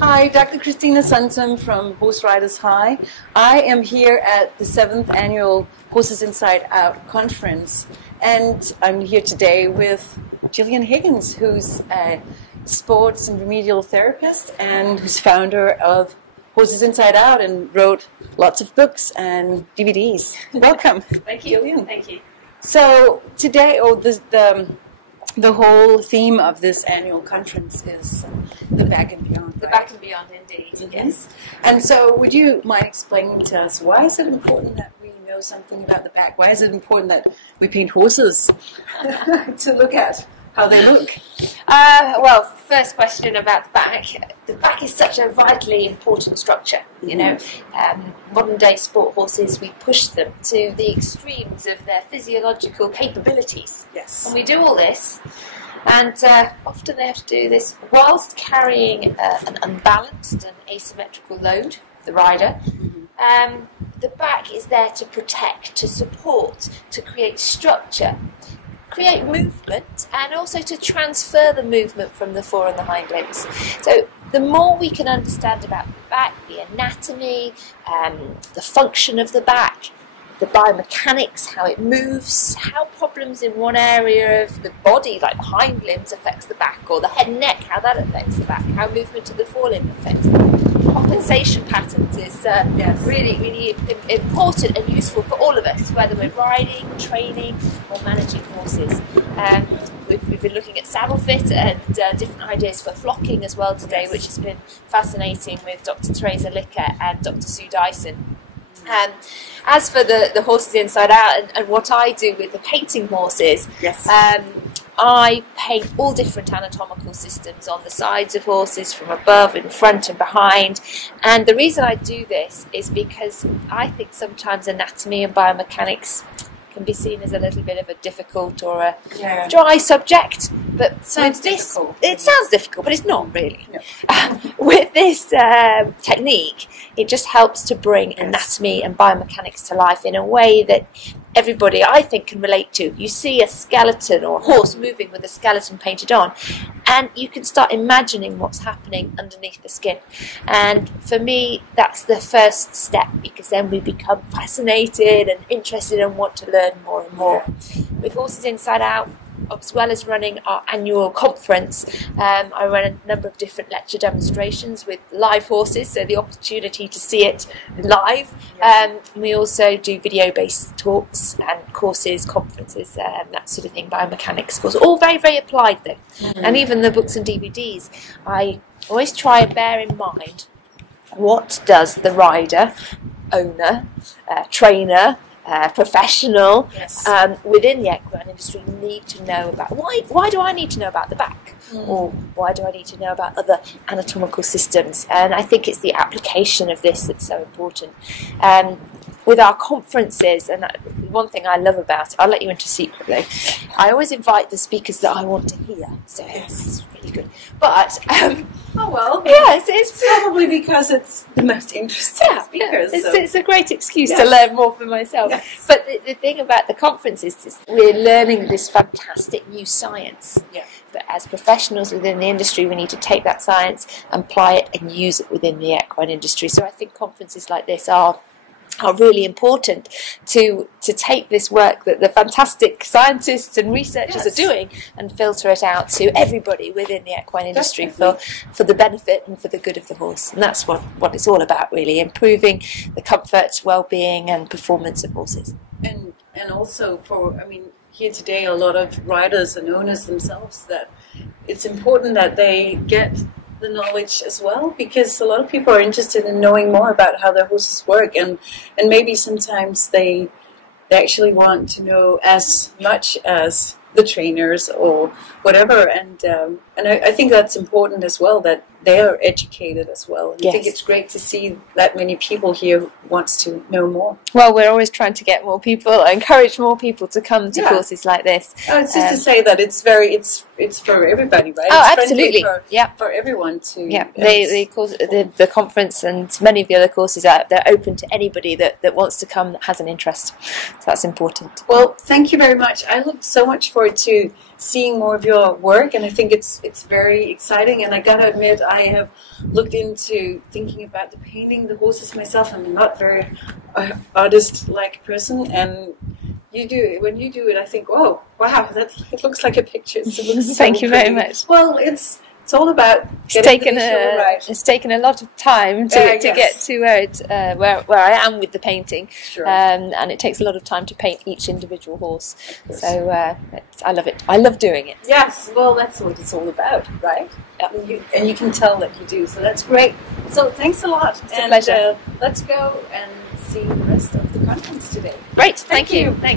Hi, Dr. Christina Suntum from Horse Riders High. I am here at the 7th annual Horses Inside Out conference, and I'm here today with Gillian Higgins, who's a sports and remedial therapist and who's founder of Horses Inside Out and wrote lots of books and DVDs. Welcome. Thank you. Gillian. Thank you. So today, the whole theme of this annual conference is the back and beyond. The back and beyond, indeed. Mm-hmm. Yes. And so, would you mind explaining to us why is it important that we know something about the back? Why is it important that we paint horses to look at how they look? Well, first question about the back. The back is such a vitally important structure. You know, modern day sport horses, we push them to the extremes of their physiological capabilities. Yes. And we do all this, and often they have to do this whilst carrying an unbalanced and asymmetrical load, the rider. The back is there to protect, to support, to create structure, create movement, and also to transfer the movement from the fore and the hind limbs. So the more we can understand about the back, the anatomy, the function of the back, the biomechanics, how it moves, how problems in one area of the body, like the hind limbs, affects the back, or the head and neck, how that affects the back, how movement of the forelimb affects the back. Compensation patterns is really important and useful for all of us, whether we're riding, training, or managing horses. We've been looking at saddle fit and different ideas for flocking as well today, which has been fascinating with Dr. Teresa Licker and Dr. Sue Dyson. As for the Horses Inside Out and what I do with the painting horses, I paint all different anatomical systems on the sides of horses, from above, in front and behind. And the reason I do this is because I think sometimes anatomy and biomechanics can be seen as a little bit of a difficult or a dry subject. But it sounds difficult, but it's not really. No. With this technique, it just helps to bring anatomy and biomechanics to life in a way that everybody, I think, can relate to. You see a skeleton or a horse moving with a skeleton painted on, and you can start imagining what's happening underneath the skin. And for me, that's the first step, because then we become fascinated and interested and want to learn more and more. With Horses Inside Out, as well as running our annual conference, I run a number of different lecture demonstrations with live horses, so the opportunity to see it live. We also do video-based talks and courses, conferences, that sort of thing, biomechanics courses, all very, very applied though. And even the books and DVDs, I always try and bear in mind, what does the rider, owner, trainer, professional within the equine industry need to know about? Why do I need to know about the back? Or why do I need to know about other anatomical systems? And I think it's the application of this that's so important. With our conferences, and one thing I love about it, I'll let you into a secret though, I always invite the speakers that I want to hear, so it's really good. But it's probably because it's the most interesting speakers. It's a great excuse to learn more for myself. But the thing about the conference is we're learning this fantastic new science. But as professionals within the industry, we need to take that science, apply it, and use it within the equine industry. So I think conferences like this are really important to take this work that the fantastic scientists and researchers are doing and filter it out to everybody within the equine industry for the benefit and for the good of the horse. And that's what it's all about, really, improving the comfort, well-being and performance of horses. And also here today a lot of riders and owners themselves, that it's important that they get the knowledge as well, because a lot of people are interested in knowing more about how their horses work, and maybe sometimes they actually want to know as much as the trainers or whatever, and I think that's important as well, that they are educated as well. And I think it's great to see that many people here who wants to know more. Well, we're always trying to get more people, encourage more people to come to courses like this. It's just to say that it's for everybody, right? Oh, it's absolutely. For everyone to. The conference and many of the other courses they're open to anybody that wants to come, that has an interest. So that's important. Well, thank you very much. I look so much forward to seeing more of your work, and I think it's very exciting. And I gotta admit, I have looked into thinking about the painting the horses myself. I'm not very artist-like person, and when you do it, I think, oh wow, it looks like a picture. It looks Thank you very much. Well, it's all about it's taken a lot of time to get to where I am with the painting. Sure. And it takes a lot of time to paint each individual horse. So I love it. I love doing it. Yes, well, that's what it's all about, right? Yep. And you can tell that you do, so that's great. So thanks a lot. It's a pleasure. Let's go and see the rest of the conference today. Great, thank you. Thanks.